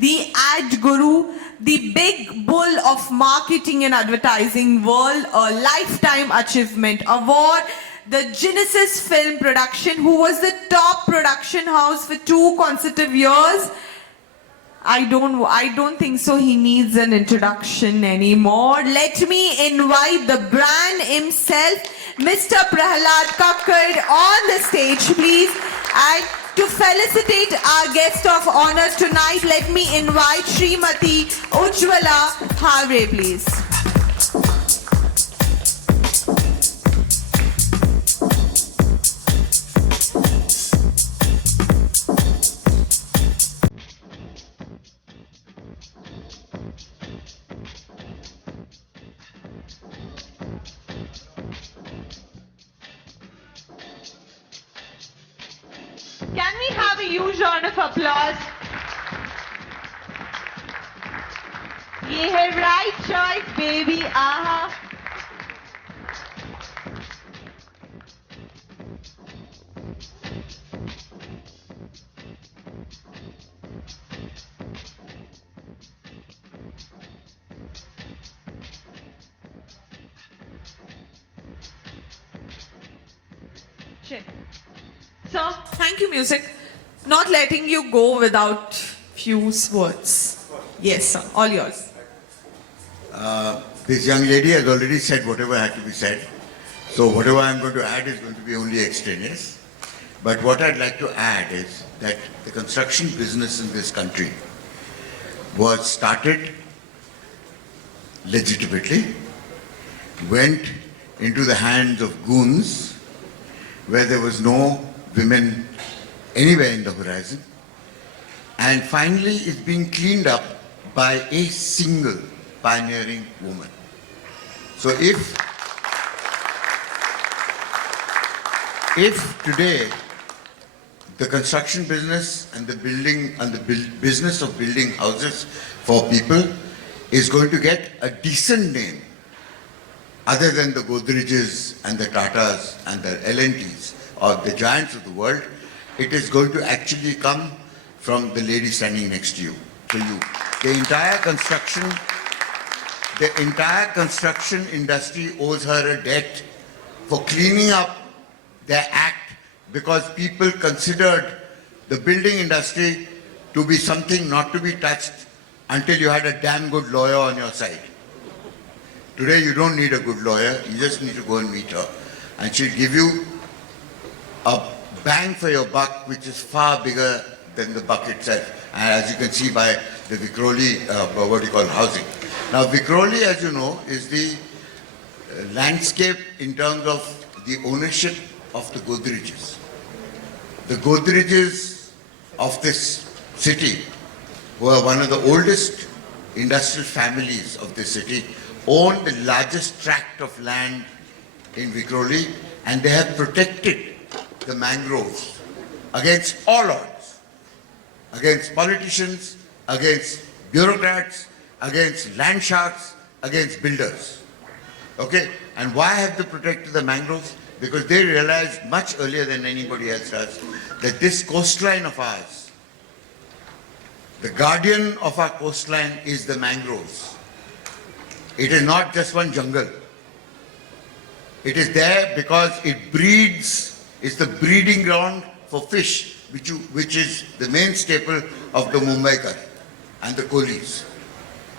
the ad guru, the big bull of marketing and advertising world, a lifetime achievement award, the Genesis Film Production, who was the top production house for 2 consecutive years. I don't think so he needs an introduction anymore. Let me invite the brand himself, Mr. Prahalad Kakkad, on the stage, please. And to felicitate our guest of honors tonight, let me invite Srimati Ujjwala Havre, please. Can we have a huge round of applause? Ye hai right choice, baby. Aha. Shit. Sir, thank you, music. Not letting you go without few words. Yes, sir. All yours. This young lady has already said whatever had to be said. So whatever I'm going to add is going to be only extraneous. But what I'd like to add is that the construction business in this country was started legitimately, went into the hands of goons where there was no women anywhere in the horizon, and finally is being cleaned up by a single pioneering woman. So if today the construction business and the business of building houses for people is going to get a decent name other than the Godrejes and the Tatas and the L&Ts or the giants of the world, it is going to actually come from the lady standing next to you, to you. The entire construction industry owes her a debt for cleaning up their act, because people considered the building industry to be something not to be touched until you had a damn good lawyer on your side. Today you don't need a good lawyer, you just need to go and meet her, and she'll give you a bang for your buck which is far bigger than the buck itself. And as you can see by the Vikhroli, housing. Now Vikhroli, as you know, is the landscape in terms of the ownership of the Godrejes. The Godrejes of this city, who are one of the oldest industrial families of this city, own the largest tract of land in Vikhroli, and they have protected the mangroves against all odds, against politicians, against bureaucrats, against land sharks, against builders. Okay? And why have they protected the mangroves? Because they realized much earlier than anybody else does that this coastline of ours, the guardian of our coastline is the mangroves. It is not just one jungle. It is there because it breeds, it's the breeding ground for fish, which is the main staple of the Mumbaikar and the Kohlis.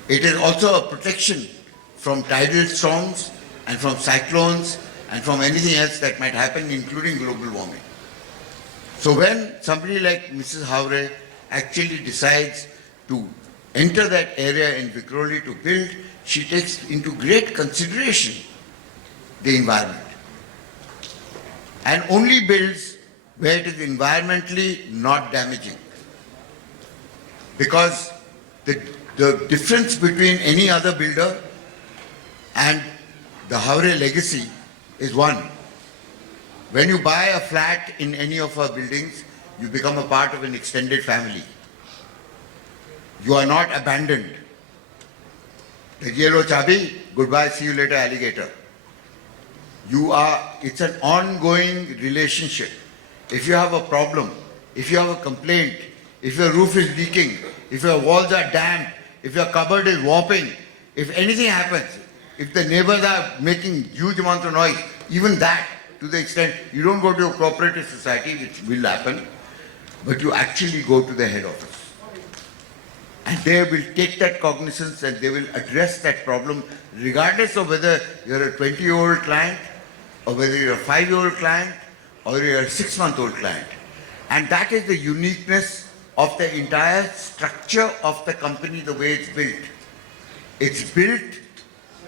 It is also a protection from tidal storms and from cyclones and from anything else that might happen, including global warming. So when somebody like Mrs. Havre actually decides to enter that area in Vikhroli to build, she takes into great consideration the environment and only builds where it is environmentally not damaging. Because the difference between any other builder and the Havre legacy is one. When you buy a flat in any of our buildings, you become a part of an extended family. You are not abandoned. The yellow chabi, goodbye, see you later, alligator. It's an ongoing relationship. If you have a problem, if you have a complaint, if your roof is leaking, if your walls are damp, if your cupboard is warping, if anything happens, if the neighbors are making huge amounts of noise, even that, to the extent you don't go to a cooperative society, which will happen, but you actually go to the head office. And they will take that cognizance and they will address that problem regardless of whether you're a 20-year-old client or whether you're a 5-year-old client or you're a 6-month-old client. And that is the uniqueness of the entire structure of the company, the way it's built. It's built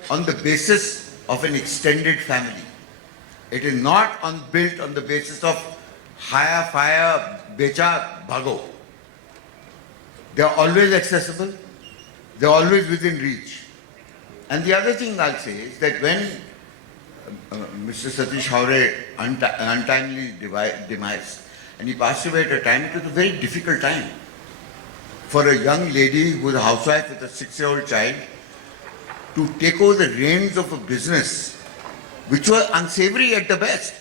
on the basis of an extended family. It is not built on the basis of hire, fire, becha, bhago. They are always accessible. They are always within reach. And the other thing I'll say is that when Mr. Satish Haure untimely demised, and he passed away at a time, it was a very difficult time for a young lady who was a housewife with a 6-year-old child to take over the reins of a business which were unsavory at the best,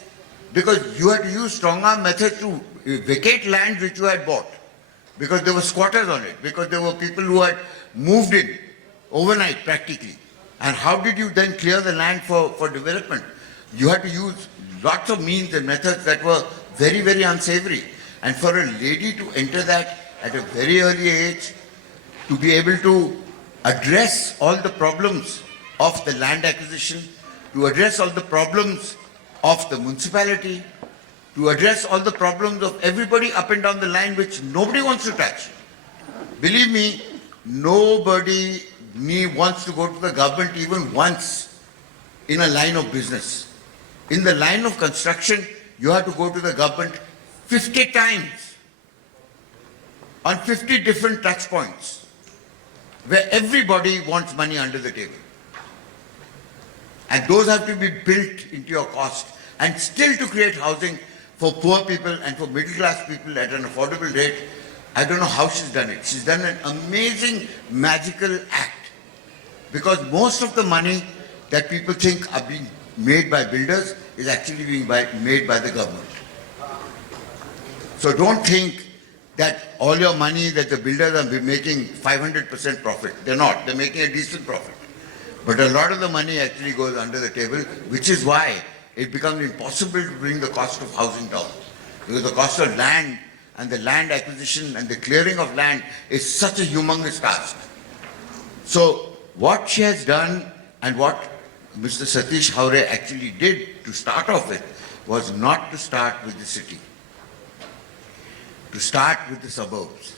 because you had to use strong arm methods to vacate land which you had bought, because there were squatters on it, because there were people who had moved in overnight practically. And how did you then clear the land for development? You had to use lots of means and methods that were very, very unsavory. And for a lady to enter that at a very early age, to be able to address all the problems of the land acquisition, to address all the problems of the municipality, to address all the problems of everybody up and down the line which nobody wants to touch. Believe me, nobody wants to go to the government even once in a line of business. In the line of construction, you have to go to the government 50 times on 50 different touch points where everybody wants money under the table. And those have to be built into your cost, and still to create housing for poor people and for middle class people at an affordable rate. I don't know how she's done it. She's done an amazing, magical act, because most of the money that people think are being made by builders is actually being made by the government. So don't think that all your money that the builders are making 500% profit. They're not. They're making a decent profit. But a lot of the money actually goes under the table, which is why it becomes impossible to bring the cost of housing down. Because the cost of land and the land acquisition and the clearing of land is such a humongous task. So what she has done and what Mr. Satish Haure actually did to start off with was not to start with the city, to start with the suburbs,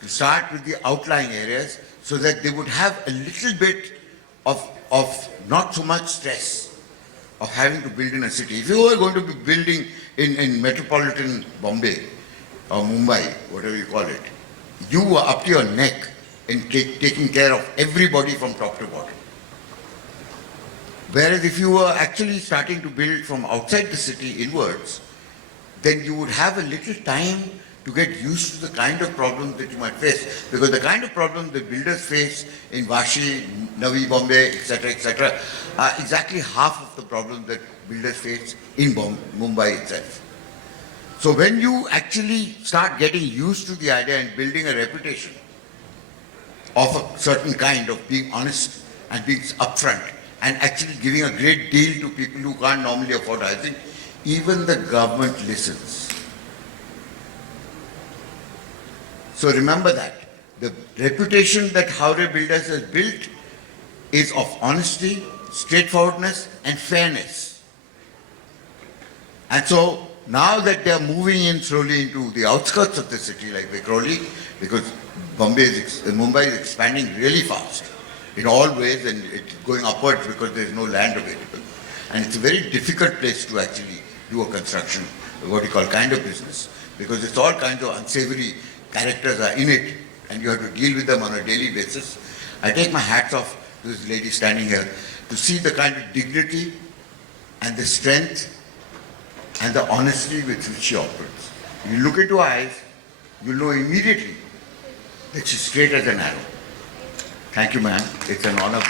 to start with the outlying areas, so that they would have a little bit of not so much stress of having to build in a city. If you were going to be building in metropolitan Bombay or Mumbai, whatever you call it, you were up to your neck in taking care of everybody from top to bottom. Whereas if you were actually starting to build from outside the city inwards, then you would have a little time to get used to the kind of problems that you might face. Because the kind of problems the builders face in Vashi, Navi Bombay, etc., are exactly half of the problems that builders face in Mumbai itself. So when you actually start getting used to the idea and building a reputation of a certain kind of being honest and being upfront and actually giving a great deal to people who can't normally afford housing, even the government listens. So remember that. The reputation that Haure Builders has built is of honesty, straightforwardness and fairness. And so now that they are moving in slowly into the outskirts of the city like Vikhroli, because Mumbai is expanding really fast in all ways, and it's going upwards because there is no land available. And it's a very difficult place to actually do a construction, what you call kind of business, because it's all kinds of unsavory characters are in it, and you have to deal with them on a daily basis. I take my hats off to this lady standing here to see the kind of dignity and the strength and the honesty with which she operates. You look into her eyes, you know immediately that she's straight as an arrow. Thank you, ma'am. It's an honor.